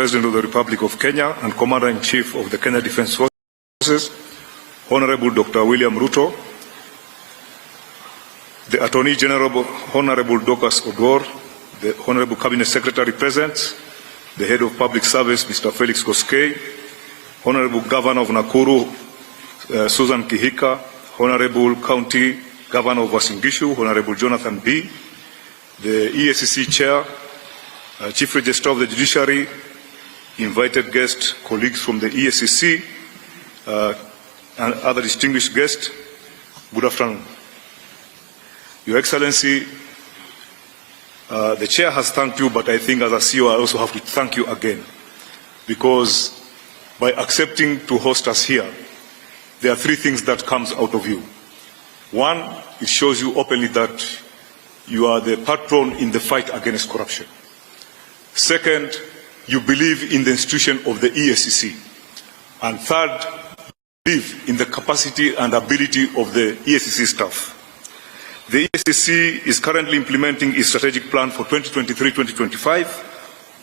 President of the Republic of Kenya and Commander-in-Chief of the Kenya Defence Forces, Honorable Dr. William Ruto, the Attorney General, Honorable Dorcas Odwor, the Honorable Cabinet Secretary present, the Head of Public Service, Mr. Felix Koskei, Honorable Governor of Nakuru, Susan Kihika, Honorable County Governor of Uasin Gishu, Honorable Jonathan B., the EACC Chair, Chief Registrar of the Judiciary, invited guests, colleagues from the EACC, and other distinguished guests, good afternoon. Your Excellency, the Chair has thanked you, but I think as a CEO I also have to thank you again, because by accepting to host us here, there are three things that comes out of you. One, it shows you openly that you are the patron in the fight against corruption. Second, you believe in the institution of the EACC. And third, you believe in the capacity and ability of the EACC staff. The EACC is currently implementing its strategic plan for 2023-2025,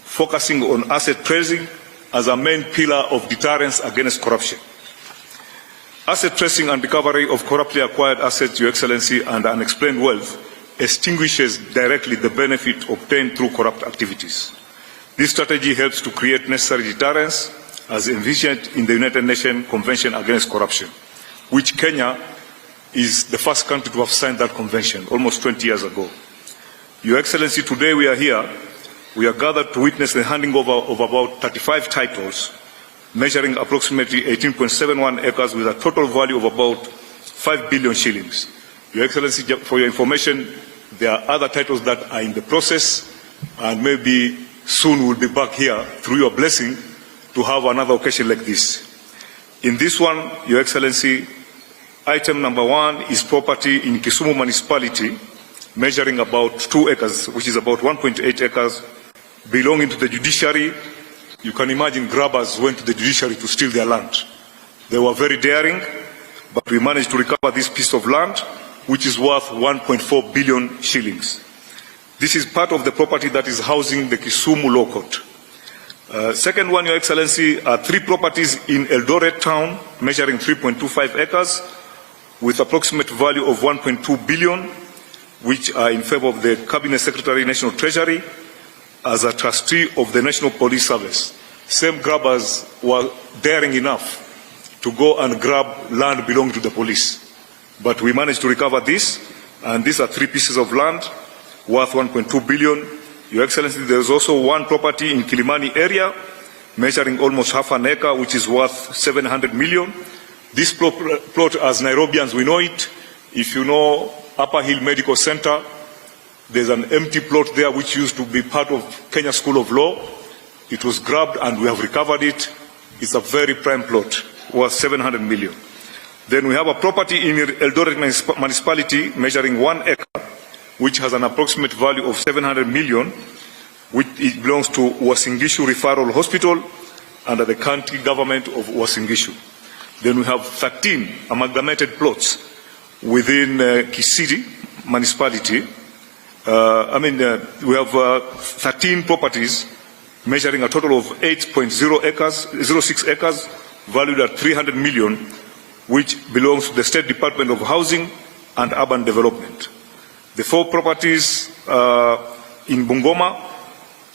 focusing on asset tracing as a main pillar of deterrence against corruption. Asset tracing and recovery of corruptly acquired assets, Your Excellency, and unexplained wealth extinguishes directly the benefit obtained through corrupt activities. This strategy helps to create necessary deterrence as envisioned in the United Nations Convention Against Corruption, which Kenya is the first country to have signed that convention almost 20 years ago. Your Excellency, today we are here, we are gathered to witness the handing over of about 35 titles, measuring approximately 18.71 acres with a total value of about 5 billion shillings. Your Excellency, for your information, there are other titles that are in the process, and maybe soon we'll be back here, through your blessing, to have another occasion like this. In this one, Your Excellency, item number 1 is property in Kisumu municipality, measuring about 2 acres, which is about 1.8 acres, belonging to the judiciary. You can imagine grabbers went to the judiciary to steal their land. They were very daring, but we managed to recover this piece of land, which is worth 1.4 billion shillings. This is part of the property that is housing the Kisumu Law Court. Second one, Your Excellency, are 3 properties in Eldoret town, measuring 3.25 acres, with approximate value of 1.2 billion, which are in favor of the Cabinet Secretary, National Treasury, as a trustee of the National Police Service. Same grabbers were daring enough to go and grab land belonging to the police. But we managed to recover this, and these are 3 pieces of land worth 1.2 billion. Your Excellency, there is also 1 property in Kilimani area, measuring almost half an acre, which is worth 700 million. This plot, as Nairobians, we know it. If you know Upper Hill Medical Center, there's an empty plot there which used to be part of Kenya School of Law. It was grabbed and we have recovered it. It's a very prime plot, worth 700 million. Then we have a property in Eldoret municipality measuring 1 acre, which has an approximate value of 700 million, which it belongs to Uasin Gishu Referral Hospital under the county government of Uasin Gishu. Then we have 13 amalgamated plots within Kisii municipality. We have 13 properties measuring a total of 8.06 acres, valued at 300 million, which belongs to the State Department of Housing and Urban Development. The 4 properties in Bungoma,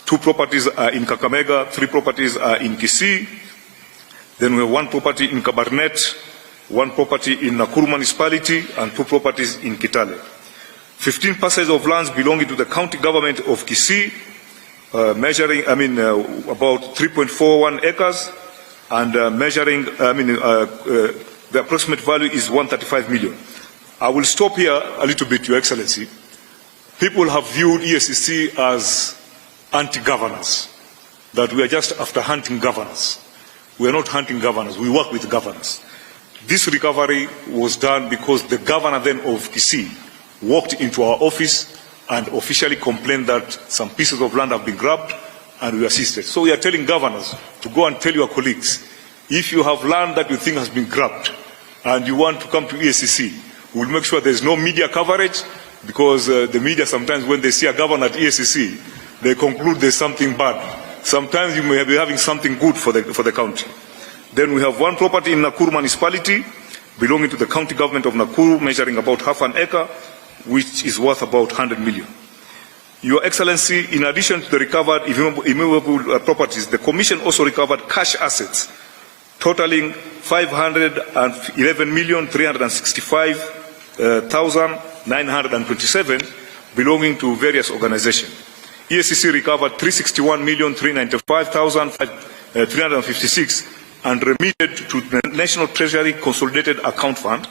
2 properties are in Kakamega, 3 properties are in Kisii. Then we have 1 property in Kabarnet, 1 property in Nakuru municipality, and 2 properties in Kitale. 15 parcels of lands belonging to the county government of Kisii, measuring, about 3.41 acres, and the approximate value is 135 million. I will stop here a little bit, Your Excellency. People have viewed EACC as anti-governors, that we are just after hunting governors. We are not hunting governors, we work with governors. This recovery was done because the governor then of Kisii walked into our office and officially complained that some pieces of land have been grabbed, and we assisted. So we are telling governors to go and tell your colleagues, if you have land that you think has been grabbed and you want to come to EACC, we'll make sure there's no media coverage, because the media sometimes when they see a governor at EACC, they conclude there's something bad. sometimes you may be having something good for the country. Then we have one property in Nakuru municipality belonging to the county government of Nakuru, measuring about half an acre, which is worth about 100 million. Your Excellency, in addition to the recovered immovable properties, the Commission also recovered cash assets totaling 511,365,927 belonging to various organizations. EACC recovered 361,395,356 and remitted to the National Treasury Consolidated Account Fund.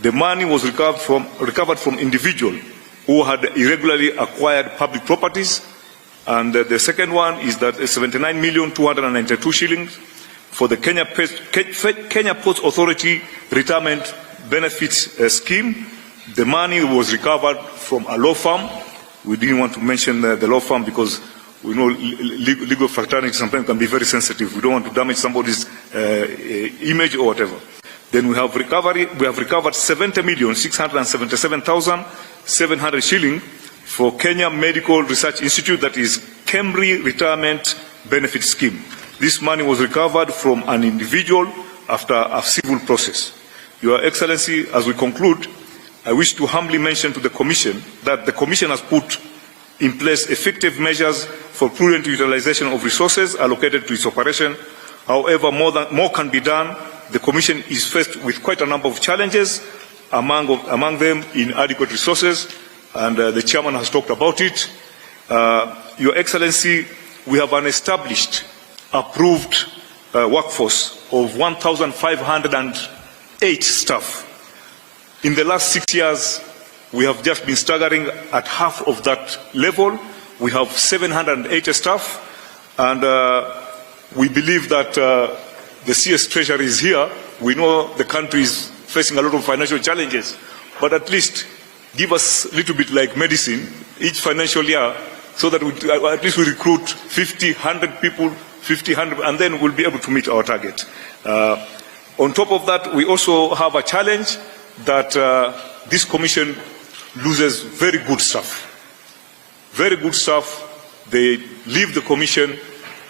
The money was recovered from individuals who had irregularly acquired public properties. And the second one is that 79,292 shillings for the Kenya Ports Authority Retirement Benefits Scheme. The money was recovered from a law firm. We didn't want to mention the law firm because we know legal fraternity sometimes can be very sensitive. We don't want to damage somebody's image or whatever. Then we have recovered 70,677,700 shillings for Kenya Medical Research Institute, that is KEMRI Retirement Benefit Scheme. This money was recovered from an individual after a civil process. Your Excellency, as we conclude, I wish to humbly mention to the Commission that the Commission has put in place effective measures for prudent utilization of resources allocated to its operation. However, more can be done. The Commission is faced with quite a number of challenges, among them inadequate resources, and the Chairman has talked about it. Your Excellency, we have an established, approved workforce of 1,508 staff. In the last 6 years, we have just been staggering at half of that level. We have 780 staff, and we believe that the CS Treasury is here. We know the country is facing a lot of financial challenges, but at least give us a little bit like medicine each financial year, so that at least we recruit 50, 100 people, 50, 100, and then we'll be able to meet our target. On top of that, we also have a challenge that this Commission loses very good staff. Very good staff. They leave the Commission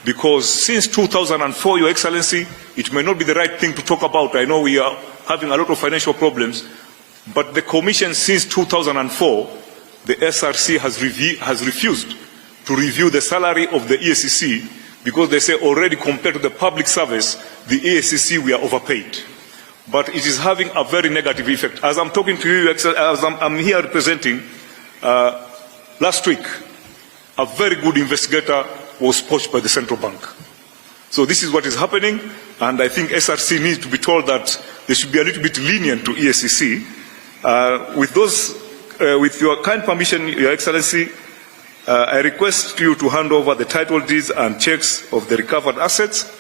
because since 2004, Your Excellency, it may not be the right thing to talk about. I know we are having a lot of financial problems, but the Commission since 2004, the SRC has refused to review the salary of the EACC because they say already compared to the public service, the EACC, we are overpaid. But it is having a very negative effect. As I'm talking to you, as I'm here representing, last week, a very good investigator was poached by the central bank. So this is what is happening, and I think SRC needs to be told that they should be a little bit lenient to EACC. With your kind permission, Your Excellency, I request you to hand over the title deeds and checks of the recovered assets.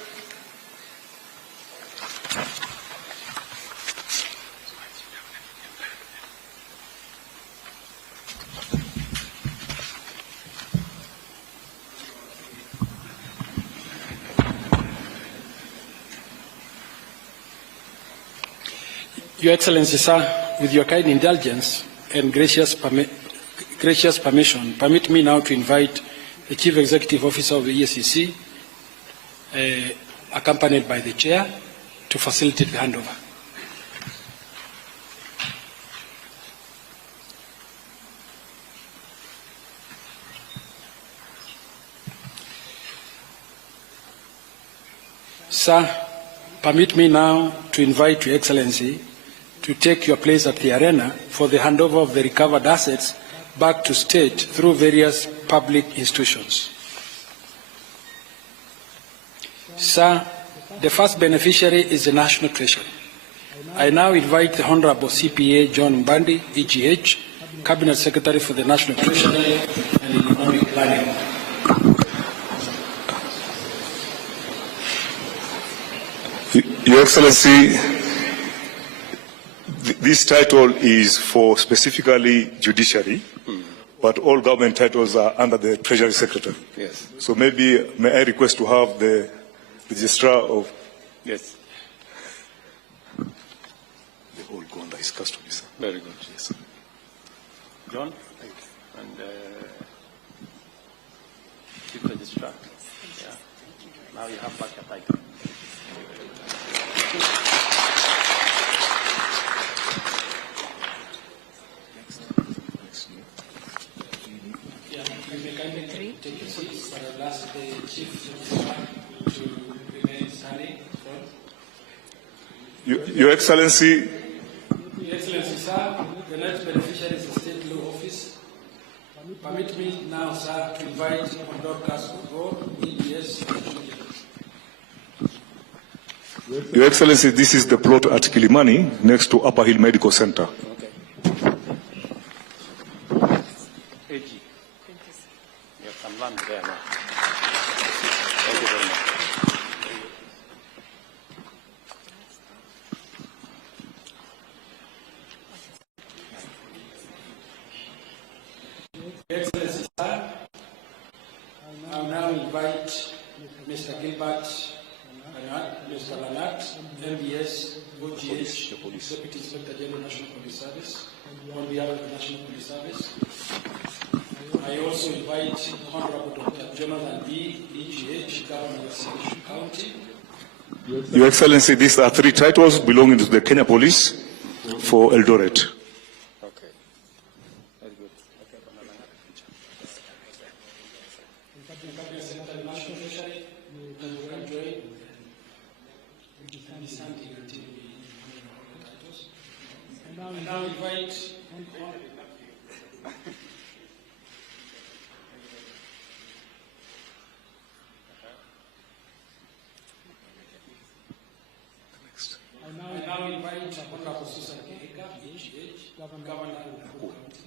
Your Excellency, sir, with your kind indulgence and gracious permission, permit me now to invite the Chief Executive Officer of the EACC, accompanied by the Chair, to facilitate the handover. Sir, permit me now to invite Your Excellency to take your place at the arena for the handover of the recovered assets back to state through various public institutions. Sir, the first beneficiary is the National Treasury. I now invite the Honorable CPA John Mbandi, EGH, Cabinet Secretary for the National Treasury and Economic Planning. Your Excellency, this title is for specifically judiciary, but all government titles are under the Treasury Secretary. Yes. So maybe, may I request to have the registrar of... Yes. They all go under his custody, sir. Very good. Yes. John? And Chief Registrar. Yeah. Now you have back the title. Yeah, you may kindly take your seats, but I'll ask the Chief to remain standing. Your Excellency, Your Excellency, sir, the next beneficiary is the State Law Office. Permit me now, sir, to invite Dorcas Ogor, EBS. Your Excellency, this is the plot at Kilimani, next to Upper Hill Medical Center. AG. You have some land there now. Thank you very much. Excellency, sir, I now invite Mr. Gilbert, Mr. Lanat, MBS, OGH, Deputy Inspector General National Police Service, on behalf of the National Police Service. I also invite Honorable Dr. Jonathan B., EGH, Governor of Salisbury County. Your Excellency, these are 3 titles belonging to the Kenya Police for Eldoret. Okay. Very good. And now invite Honorable Susan Kehika, EGH, Governor of Nakuru County.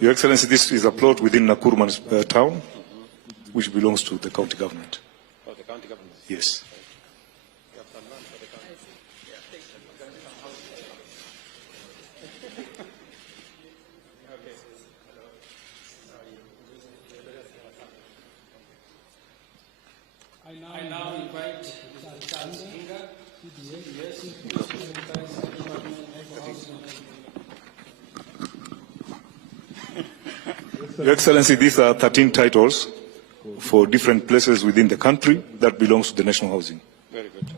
Your Excellency, this is a plot within Nakuru town, which belongs to the county government. Oh, the county government. Yes. You have some land for the county. I now invite Charles Inga, CBS, Your Excellency, these are 13 titles for different places within the country that belongs to the national housing. Very good.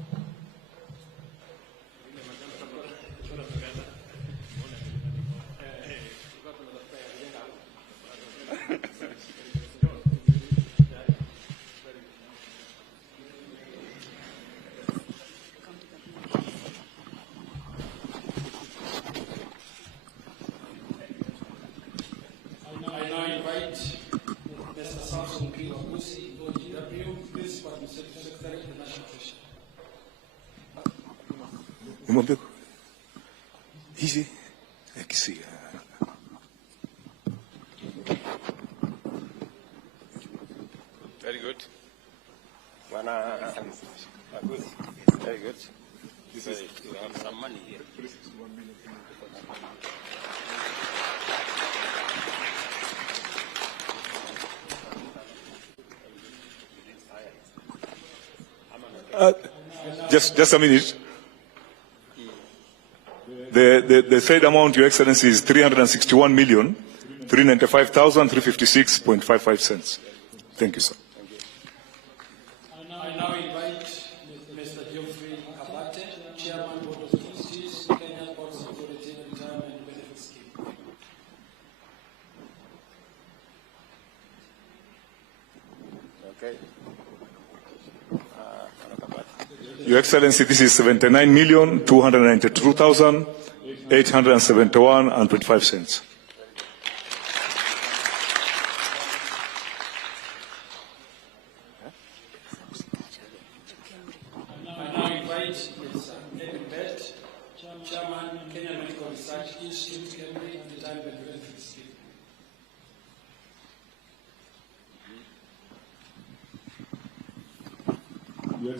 I now invite Mr. Samson P. Wabusi, OGW, Principal Secretary of the National Treasury. Easy. I can see. Very good. Good. Very good. You have some money here. Just a minute. The said amount, Your Excellency, is 361,395,356.55 cents. Thank you, sir. I now invite Mr. Geoffrey Kabate, Chairman, Board of Trustees, Kenya Ports Authority Retirement Benefit Scheme. Okay. Your Excellency, this is 79,292,871.25 cents. I now invite Mr. Edwin Bett, Chairman, Kenya Medical Research Institute, Cambridge, Retirement Benefit Scheme.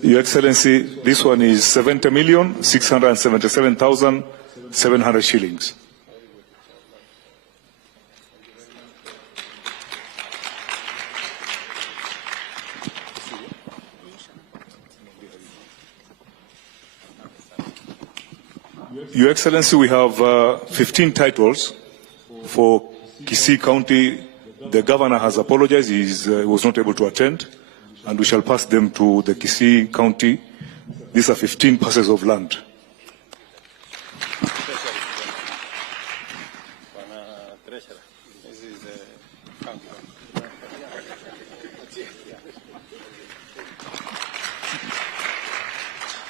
Your Excellency, this one is 70,677,700 shillings. Your Excellency, we have 15 titles for Kisii County, the governor has apologized. He was not able to attend, and we shall pass them to the Kisii County. These are 15 parcels of land.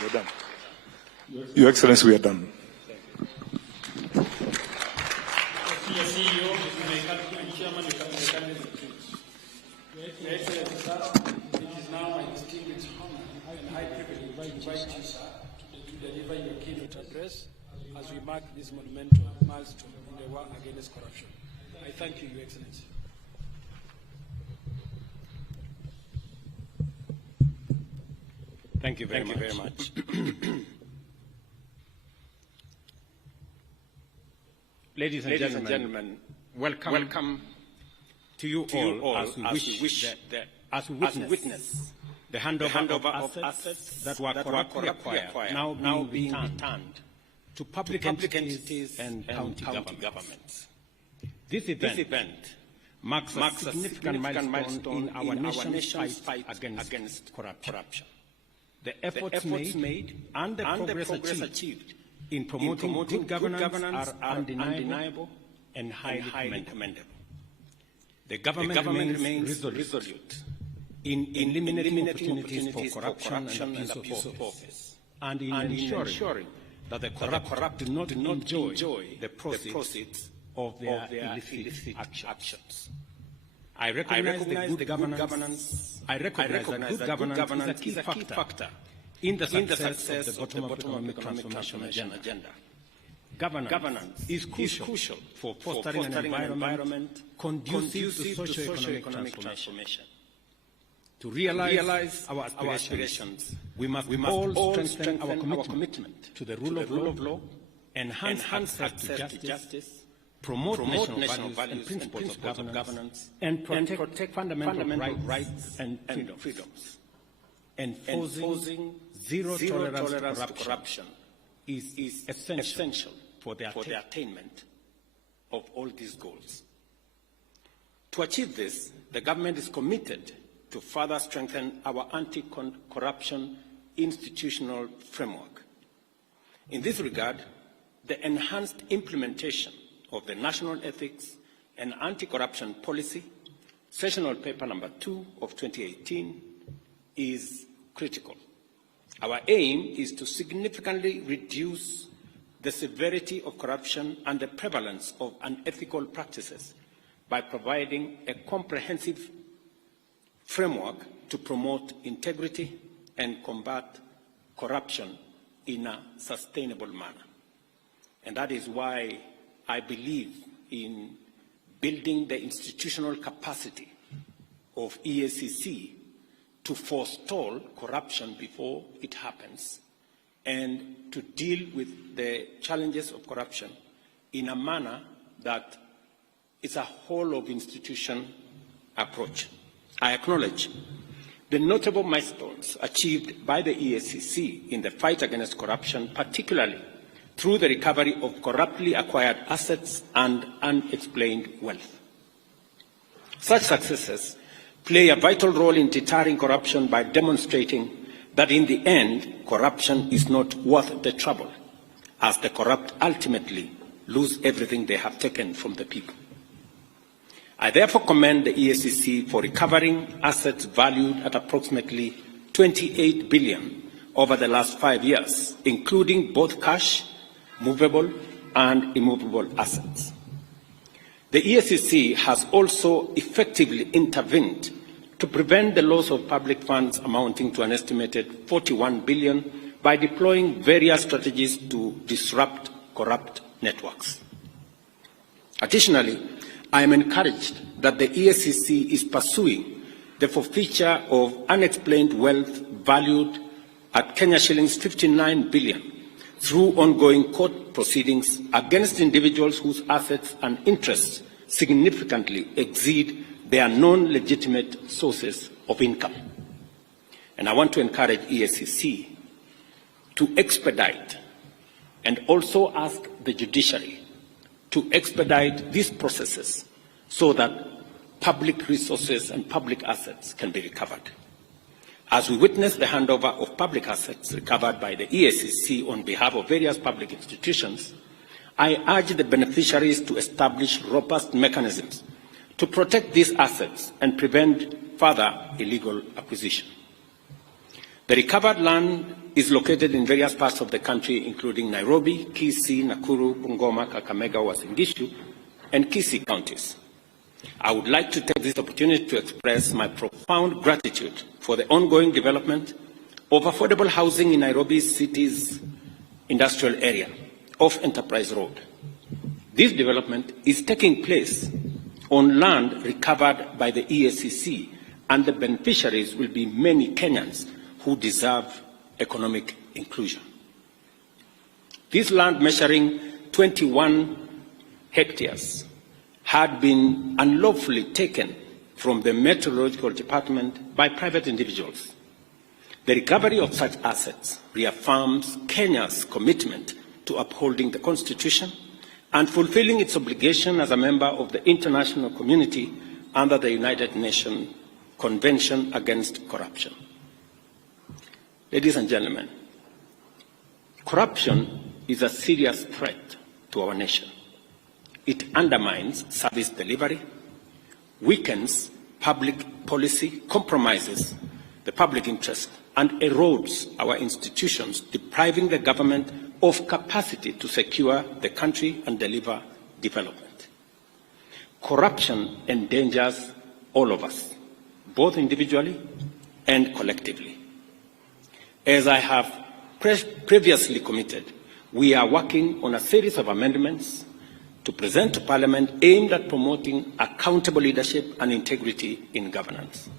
We're done. Your Excellency, we are done. As we mark this monumental milestone in the war against corruption. I thank you, Your Excellency. Thank you very much. Ladies and gentlemen, welcome to you all as we witness the handover of assets that were corruptly acquired, now being returned to public entities and county governments. This event marks a significant milestone in our nation's fight against corruption. The efforts made and the progress achieved in promoting good governance are undeniable and highly commendable. The government remains resolute in eliminating opportunities for corruption and abuse of office, and in ensuring that the corrupt do not enjoy the proceeds of their illicit actions. I recognize that good governance is a key factor in the success of the bottom-up economic transformation agenda. Governance is crucial for fostering an environment conducive to socio-economic transformation. To realize our aspirations, we must all strengthen our commitment to the rule of law, enhance access to justice, promote national values and principles of governance, and protect fundamental rights and freedoms. Enforcing zero tolerance to corruption is essential for the attainment of all these goals. To achieve this, the government is committed to further strengthen our anti-corruption institutional framework. In this regard, the enhanced implementation of the National Ethics and Anti-Corruption Policy, Sessional Paper Number 2 of 2018, is critical. Our aim is to significantly reduce the severity of corruption and the prevalence of unethical practices by providing a comprehensive framework to promote integrity and combat corruption in a sustainable manner. And that is why I believe in building the institutional capacity of EACC to forestall corruption before it happens and to deal with the challenges of corruption in a manner that is a whole of institution approach. I acknowledge the notable milestones achieved by the EACC in the fight against corruption, particularly through the recovery of corruptly acquired assets and unexplained wealth. Such successes play a vital role in deterring corruption by demonstrating that in the end, corruption is not worth the trouble, as the corrupt ultimately lose everything they have taken from the people. I therefore commend the EACC for recovering assets valued at approximately 28 billion over the last 5 years, including both cash, movable and immovable assets. The EACC has also effectively intervened to prevent the loss of public funds amounting to an estimated 41 billion by deploying various strategies to disrupt corrupt networks. Additionally, I am encouraged that the EACC is pursuing the forfeiture of unexplained wealth valued at Kenya shillings 59 billion through ongoing court proceedings against individuals whose assets and interests significantly exceed their non-legitimate sources of income. And I want to encourage EACC to expedite and also ask the judiciary to expedite these processes so that public resources and public assets can be recovered. As we witness the handover of public assets recovered by the EACC on behalf of various public institutions, I urge the beneficiaries to establish robust mechanisms to protect these assets and prevent further illegal acquisition. The recovered land is located in various parts of the country, including Nairobi, Kisii, Nakuru, Bungoma, Kakamega, Uasin Gishu, and Kisii counties. I would like to take this opportunity to express my profound gratitude for the ongoing development of affordable housing in Nairobi city's industrial area of Enterprise Road. This development is taking place on land recovered by the EACC, and the beneficiaries will be many Kenyans who deserve economic inclusion. This land, measuring 21 hectares, had been unlawfully taken from the Meteorological Department by private individuals. The recovery of such assets reaffirms Kenya's commitment to upholding the Constitution and fulfilling its obligation as a member of the international community under the United Nations Convention Against Corruption. Ladies and gentlemen, corruption is a serious threat to our nation. It undermines service delivery, weakens public policy, compromises the public interest, and erodes our institutions, depriving the government of capacity to secure the country and deliver development. Corruption endangers all of us, both individually and collectively. As I have previously committed, we are working on a series of amendments to present to Parliament aimed at promoting accountable leadership and integrity in governance.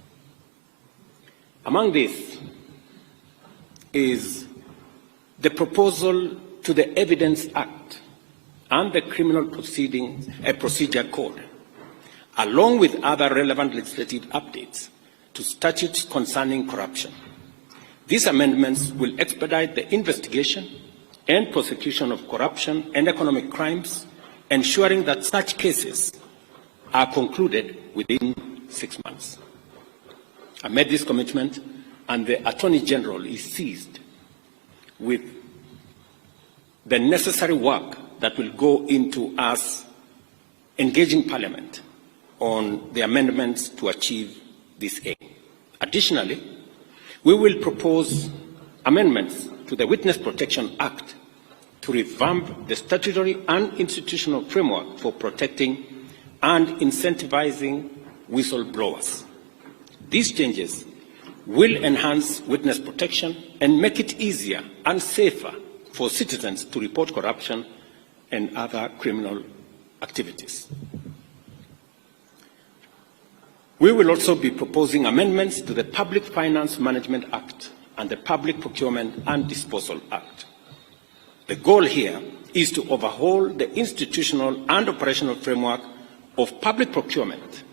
Among these is the proposal to the Evidence Act and the Criminal Procedure Code, along with other relevant legislative updates to statutes concerning corruption. These amendments will expedite the investigation and prosecution of corruption and economic crimes, ensuring that such cases are concluded within 6 months. I made this commitment, and the Attorney General is seized with the necessary work that will go into us engaging Parliament on the amendments to achieve this aim. Additionally, we will propose amendments to the Witness Protection Act to revamp the statutory and institutional framework for protecting and incentivizing whistleblowers. These changes will enhance witness protection and make it easier and safer for citizens to report corruption and other criminal activities. We will also be proposing amendments to the Public Finance Management Act and the Public Procurement and Disposal Act. The goal here is to overhaul the institutional and operational framework of public procurement,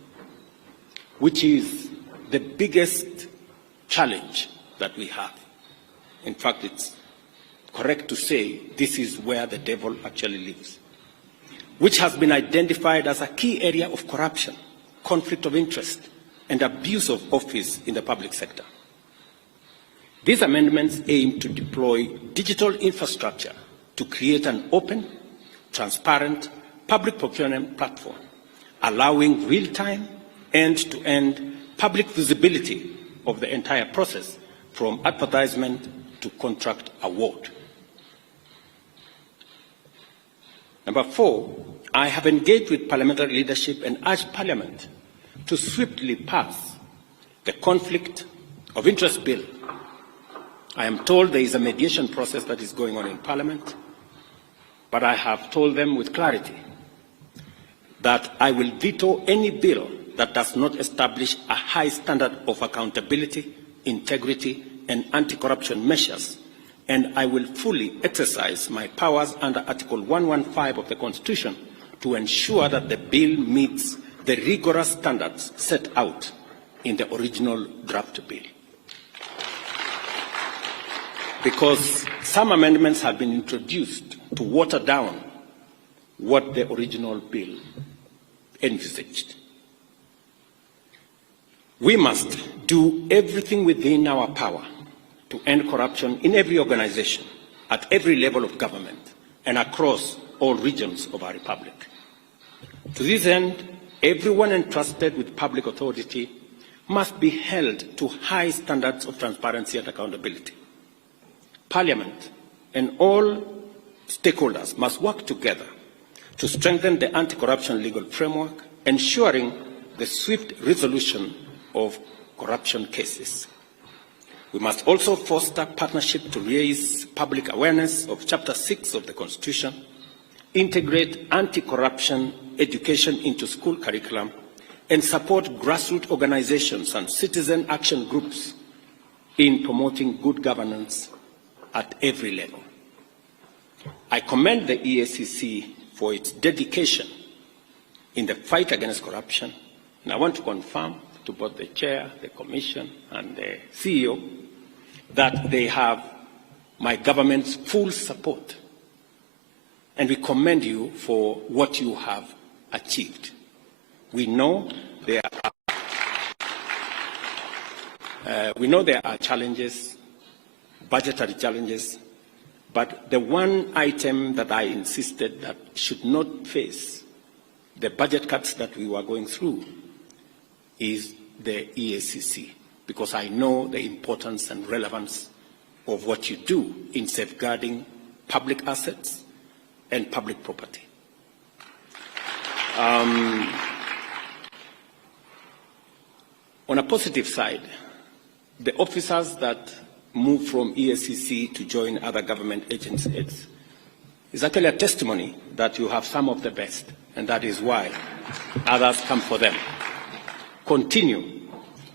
which is the biggest challenge that we have. In fact, it's correct to say this is where the devil actually lives, which has been identified as a key area of corruption, conflict of interest, and abuse of office in the public sector. These amendments aim to deploy digital infrastructure to create an open, transparent public procurement platform, allowing real-time, end-to-end public visibility of the entire process, from advertisement to contract award. Number 4, I have engaged with parliamentary leadership and urged Parliament to swiftly pass the Conflict of Interest Bill. I am told there is a mediation process that is going on in Parliament, but I have told them with clarity that I will veto any bill that does not establish a high standard of accountability, integrity, and anti-corruption measures, and I will fully exercise my powers under Article 115 of the Constitution to ensure that the bill meets the rigorous standards set out in the original draft bill. Because some amendments have been introduced to water down what the original bill envisaged. We must do everything within our power to end corruption in every organization, at every level of government, and across all regions of our republic. To this end, everyone entrusted with public authority must be held to high standards of transparency and accountability. Parliament and all stakeholders must work together to strengthen the anti-corruption legal framework, ensuring the swift resolution of corruption cases. We must also foster partnership to raise public awareness of Chapter 6 of the Constitution, integrate anti-corruption education into school curriculum, and support grassroots organizations and citizen action groups in promoting good governance at every level. I commend the EACC for its dedication in the fight against corruption, and I want to confirm to both the Chair, the Commission, and the CEO that they have my government's full support. And we commend you for what you have achieved. We know there are challenges, budgetary challenges, but the one item that I insisted that should not face the budget cuts that we were going through is the EACC, because I know the importance and relevance of what you do in safeguarding public assets and public property. On a positive side, the officers that move from EACC to join other government agencies is actually a testimony that you have some of the best, and that is why others come for them. Continue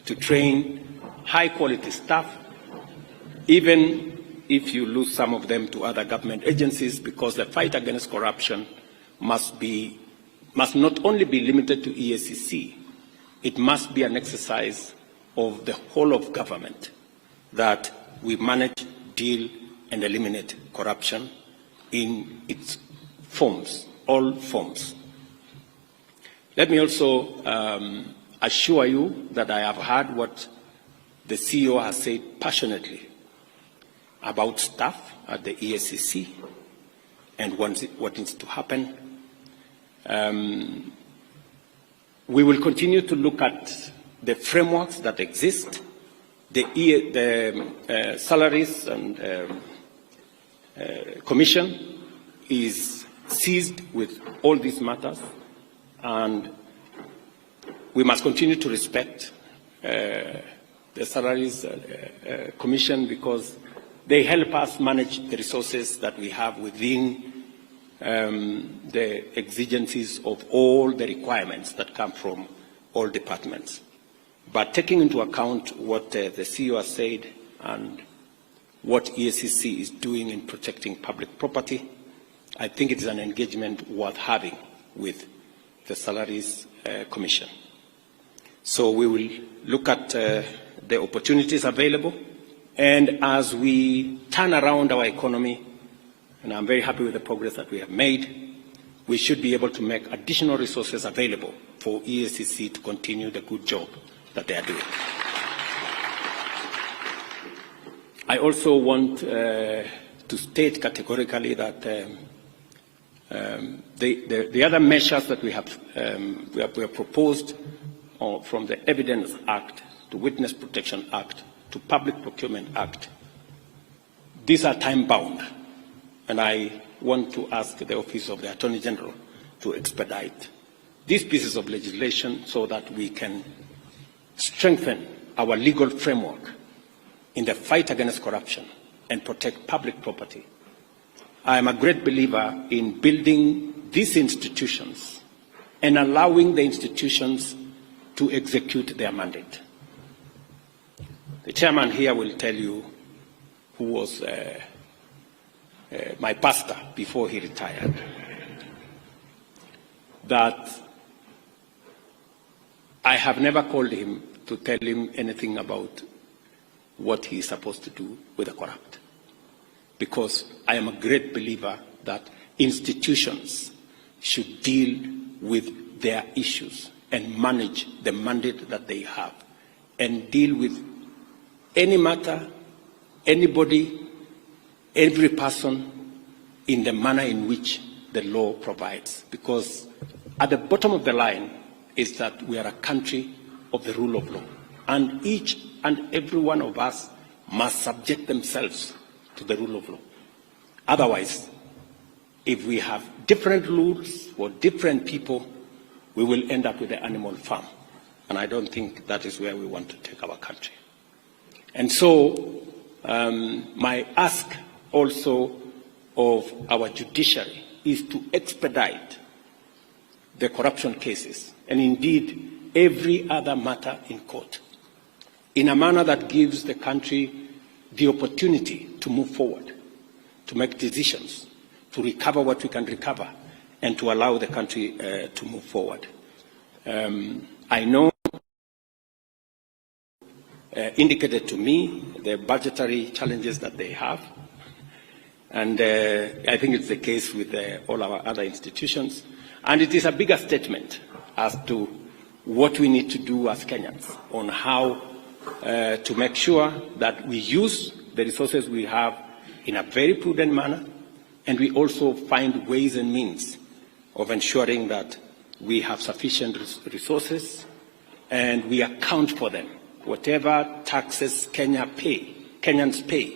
to train high-quality staff, even if you lose some of them to other government agencies, because the fight against corruption must not only be limited to EACC, it must be an exercise of the whole of government, that we manage, deal, and eliminate corruption in its forms, all forms. Let me also assure you that I have heard what the CEO has said passionately about staff at the EACC and what needs to happen. We will continue to look at the frameworks that exist, the salaries and commission is seized with all these matters, and we must continue to respect the salaries commission, because they help us manage the resources that we have within the exigencies of all the requirements that come from all departments. But taking into account what the CEO has said and what EACC is doing in protecting public property, I think it is an engagement worth having with the Salaries Commission. So we will look at the opportunities available, and as we turn around our economy, and I'm very happy with the progress that we have made, we should be able to make additional resources available for EACC to continue the good job that they are doing. I also want to state categorically that the other measures that we have proposed from the Evidence Act to Witness Protection Act to Public Procurement Act, these are time-bound, and I want to ask the Office of the Attorney General to expedite these pieces of legislation so that we can strengthen our legal framework in the fight against corruption and protect public property. I am a great believer in building these institutions and allowing the institutions to execute their mandate. The chairman here will tell you, who was my pastor before he retired, that I have never called him to tell him anything about what he is supposed to do with the corrupt, because I am a great believer that institutions should deal with their issues and manage the mandate that they have and deal with any matter, anybody, every person in the manner in which the law provides. Because at the bottom of the line is that we are a country of the rule of law. And each and every one of us must subject themselves to the rule of law. Otherwise, if we have different rules for different people, we will end up with the animal farm. And I don't think that is where we want to take our country. And so my ask also of our judiciary is to expedite the corruption cases, and indeed every other matter in court, in a manner that gives the country the opportunity to move forward, to make decisions, to recover what we can recover, and to allow the country to move forward. I know indicated to me the budgetary challenges that they have, and I think it's the case with all our other institutions. And it is a bigger statement as to what we need to do as Kenyans on how to make sure that we use the resources we have in a very prudent manner, and we also find ways and means of ensuring that we have sufficient resources and we account for them. Whatever taxes Kenyans pay,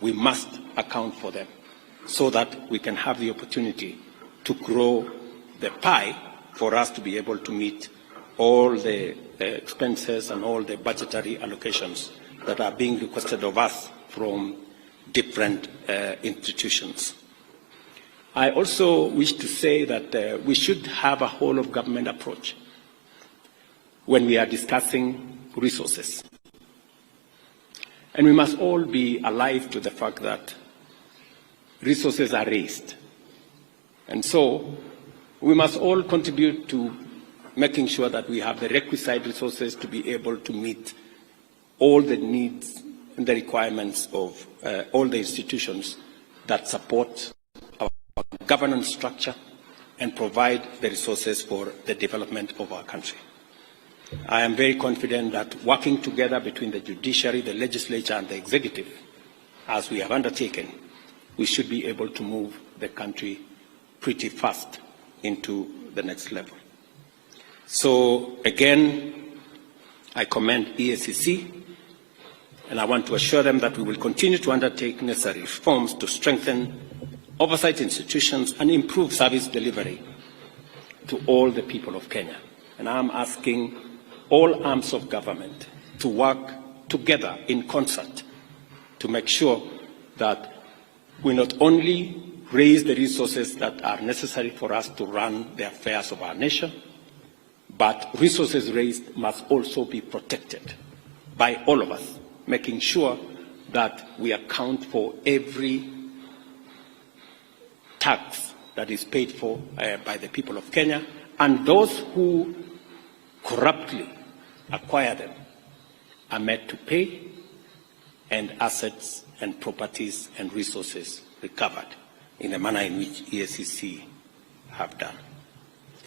we must account for them so that we can have the opportunity to grow the pie for us to be able to meet all the expenses and all the budgetary allocations that are being requested of us from different institutions. I also wish to say that we should have a whole-of-government approach when we are discussing resources. And we must all be alive to the fact that resources are raised. And so we must all contribute to making sure that we have the requisite resources to be able to meet all the needs and the requirements of all the institutions that support our governance structure and provide the resources for the development of our country. I am very confident that working together between the judiciary, the legislature, and the executive, as we have undertaken, we should be able to move the country pretty fast into the next level. So again, I commend EACC, and I want to assure them that we will continue to undertake necessary reforms to strengthen oversight institutions and improve service delivery to all the people of Kenya. And I'm asking all arms of government to work together in concert to make sure that we not only raise the resources that are necessary for us to run the affairs of our nation, but resources raised must also be protected by all of us, making sure that we account for every tax that is paid for by the people of Kenya, and those who corruptly acquire them are made to pay, and assets and properties and resources recovered in the manner in which EACC have done.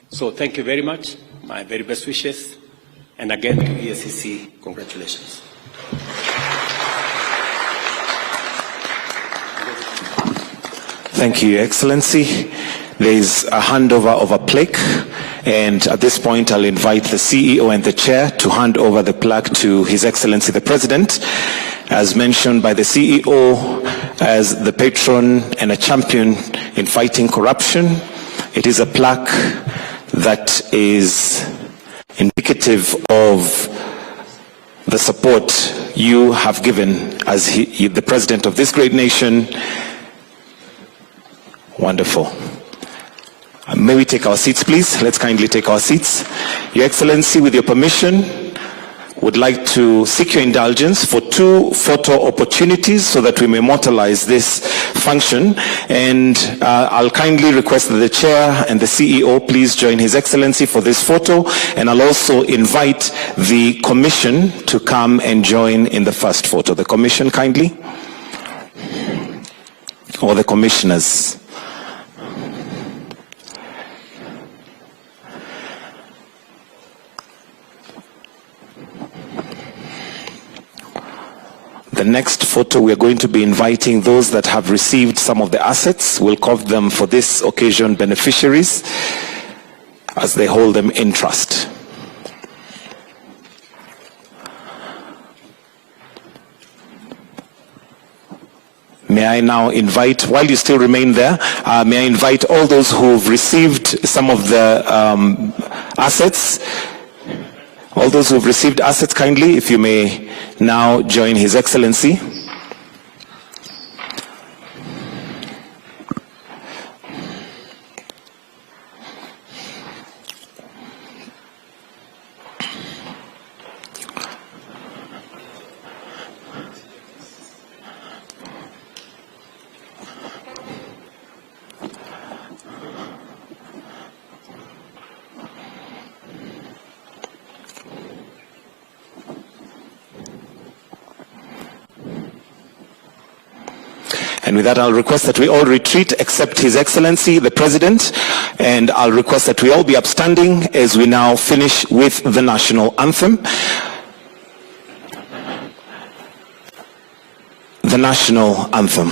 So thank you very much. My very best wishes. And again, to EACC, congratulations. Thank you, Your Excellency. There is a handover of a plaque, and at this point I'll invite the CEO and the Chair to hand over the plaque to His Excellency the President. As mentioned by the CEO, as the patron and a champion in fighting corruption, it is a plaque that is indicative of the support you have given as the President of this great nation. Wonderful. May we take our seats, please? Let's kindly take our seats. Your Excellency, with your permission, would like to seek your indulgence for 2 photo opportunities so that we may immortalize this function. And I'll kindly request that the Chair and the CEO please join His Excellency for this photo. And I'll also invite the Commission to come and join in the first photo. The Commission, kindly. Or the Commissioners. next photo, we are going to be inviting those that have received some of the assets. We'll call them for this occasion beneficiaries as they hold them in trust. May I now invite, while you still remain there, may I invite all those who've received some of the assets, all those who've received assets, kindly, if you may now join His Excellency. And with that, I'll request that we all retreat except His Excellency, the President, and I'll request that we all be upstanding as we now finish with the national anthem. The national anthem.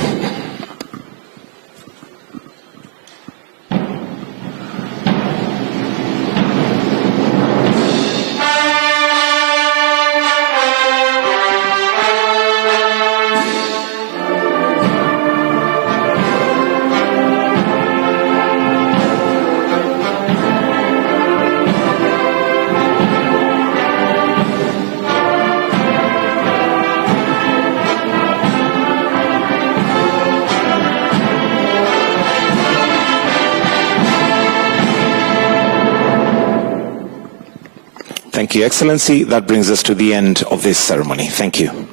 Thank you, Excellency. That brings us to the end of this ceremony. Thank you.